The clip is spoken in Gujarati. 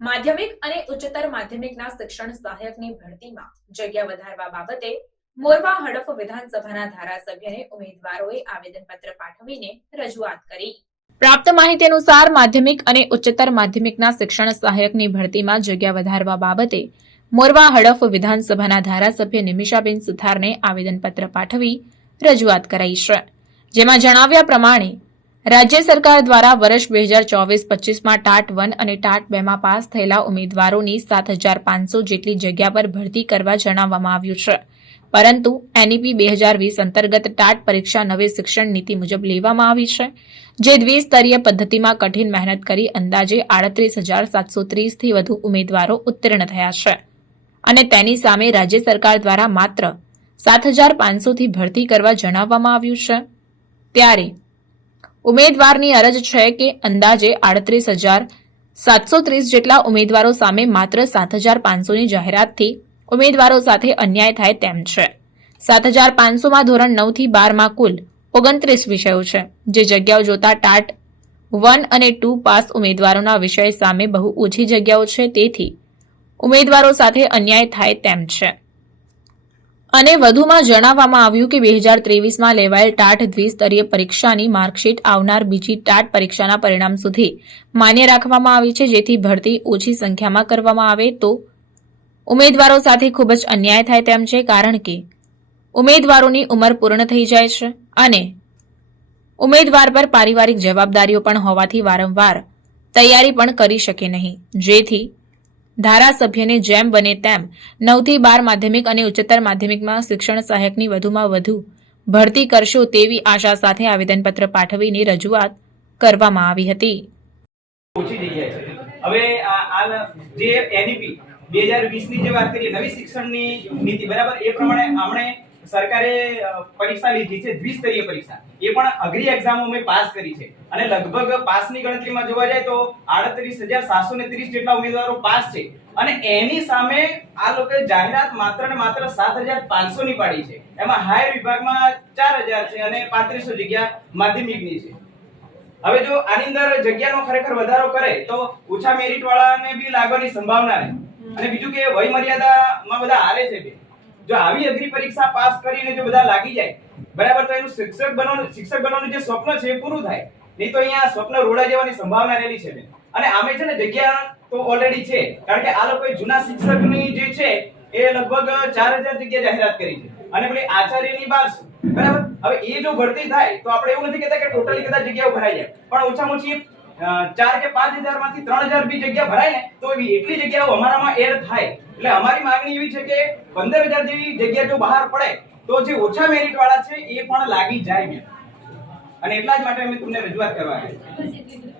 માધ્યમિક અને ઉચ્ચતર માધ્યમિકના શિક્ષણ સહાયકની ભરતીમાં જગ્યા વધારવા બાબતે મોરવા હડફ વિધાનસભાના ધારાસભ્યને ઉમેદવારોએ આવેદનપત્ર પાઠવીને રજૂઆત કરી। પ્રાપ્ત માહિતી અનુસાર માધ્યમિક અને ઉચ્ચતર માધ્યમિકના શિક્ષણ સહાયકની ભરતીમાં જગ્યા વધારવા બાબતે મોરવા હડફ વિધાનસભાના ધારાસભ્ય નિમિષાબેન સુથારને આવેદનપત્ર પાઠવી રજૂઆત કરાઈ છે, જેમાં જણાવ્યા પ્રમાણે રાજ્ય સરકાર દ્વારા વર્ષ 2024-25માં ટાટ 1 અને ટાટ 2માં પાસ થયેલા ઉમેદવારોની 7,500 જેટલી જગ્યા પર ભરતી કરવા જણાવવામાં આવ્યું છે, પરંતુ એનઈપી 2020 અંતર્ગત ટાટ પરીક્ષા નવી શિક્ષણ નીતિ મુજબ લેવામાં આવી છે, જે દ્વિસ્તરીય પદ્ધતિમાં કઠિન મહેનત કરી અંદાજે 38,730થી વધુ ઉમેદવારો ઉત્તીર્ણ થયા છે અને તેની સામે રાજ્ય સરકાર દ્વારા માત્ર 7,500થી ભરતી કરવા જણાવવામાં આવ્યું છે। ત્યારે ઉમેદવારની અરજ છે કે અંદાજે 38,730 જેટલા ઉમેદવારો સામે માત્ર 7,500ની જાહેરાતથી ઉમેદવારો સાથે અન્યાય થાય તેમ છે। 7,500માં ધોરણ 9 થી 12માં કુલ 29 વિષયો છે, જે જગ્યાઓ જોતા ટાટ 1 અને 2 પાસ ઉમેદવારોના વિષય સામે બહુ ઓછી જગ્યાઓ છે, તેથી ઉમેદવારો સાથે અન્યાય થાય તેમ છે। અને વધુમાં જણાવવામાં આવ્યું કે 2023માં લેવાયેલ ટાટ દ્વિસ્તરીય પરીક્ષાની માર્કશીટ આવનાર બીજી ટાટ પરીક્ષાના પરિણામ સુધી માન્ય રાખવામાં આવી છે, જેથી ભરતી ઓછી સંખ્યામાં કરવામાં આવે તો ઉમેદવારો સાથે ખૂબ જ અન્યાય થાય તેમ છે, કારણ કે ઉમેદવારોની ઉંમર પૂર્ણ થઈ જાય છે અને ઉમેદવાર પર પારિવારિક જવાબદારીઓ પણ હોવાથી વારંવાર તૈયારી પણ કરી શકે નહીં, જેથી ધારાસભ્યને જેમ બને તેમ 9 થી 12 માધ્યમિક અને ઉચ્ચતર માધ્યમિકમાં શિક્ષણ સહાયકની વધુમાં વધુ ભરતી કરશો તેવી આશા સાથે આવેદનપત્ર પાઠવીને રજૂઆત કરવામાં આવી હતી। ઓછી જગ્યા છે। હવે આ જે એનઈપી 2020ની જે વાત કરીએ નવી શિક્ષણની નીતિ બરાબર એ પ્રમાણે આપણે સરકારે પરીક્ષા લીધી છે દ્વિસ્તરીય પરીક્ષા, એ પણ અઘરી એક્ઝામો મેં પાસ કરી છે અને લગભગ પાસની ગણતરીમાં જોવા જાય તો 38,730 જેટલા ઉમેદવારો પાસ છે અને એની સામે આ લોકોએ જાહેરાત માત્ર ને માત્ર 7,500 ની પાડી છે। એમાં હાયર વિભાગમાં 4,000 છે અને 3500 જગ્યા માધ્યમિકની છે। હવે જો આની અંદર જગ્યાનો ખરેખર વધારો કરે તો ઓછા મેરિટ વાળાને બી લાગવાની સંભાવના રહે અને બીજું કે વય મર્યાદામાં બધા હારે છે બે। જો આવી અઘરી પરીક્ષા પાસ કરીને જો બધા લાગી જાય બરાબર તો એનું શિક્ષક બનવાનું જે સ્વપ્ન છે એ પૂરું થાય, નહીં તો અહીંયા સ્વપ્ન રોડાઈ જવાની સંભાવના રહેલી છે બેન। અને આમે છે ને જગ્યા તો ઓલરેડી છે, કારણ કે આ લોકોએ જૂના શિક્ષકની જે છે એ લગભગ 4,000 જગ્યા જાહેરાત કરી છે અને પેલી આચાર્યની 1200 બરાબર। હવે એ જો ભરતી થાય તો આપણે એવું નથી કહેતા કે ટોટલી કદાચ જગ્યાઓ ભરાઈ જાય, પણ ઓછામાં ઓછી 4 કે 5,000 માંથી 3,000 બી જગ્યા ભરાય ને તો એટલી જગ્યાઓ અમારામાં એડ થાય। એટલે અમારી માંગણી એવી છે કે 15,000 જેવી જગ્યા જો બહાર પડે તો જે ઓછા મેરિટ વાળા છે એ પણ લાગી જાય અને એટલા જ માટે અમે તમને રજૂઆત કરવા આવ્યા છીએ।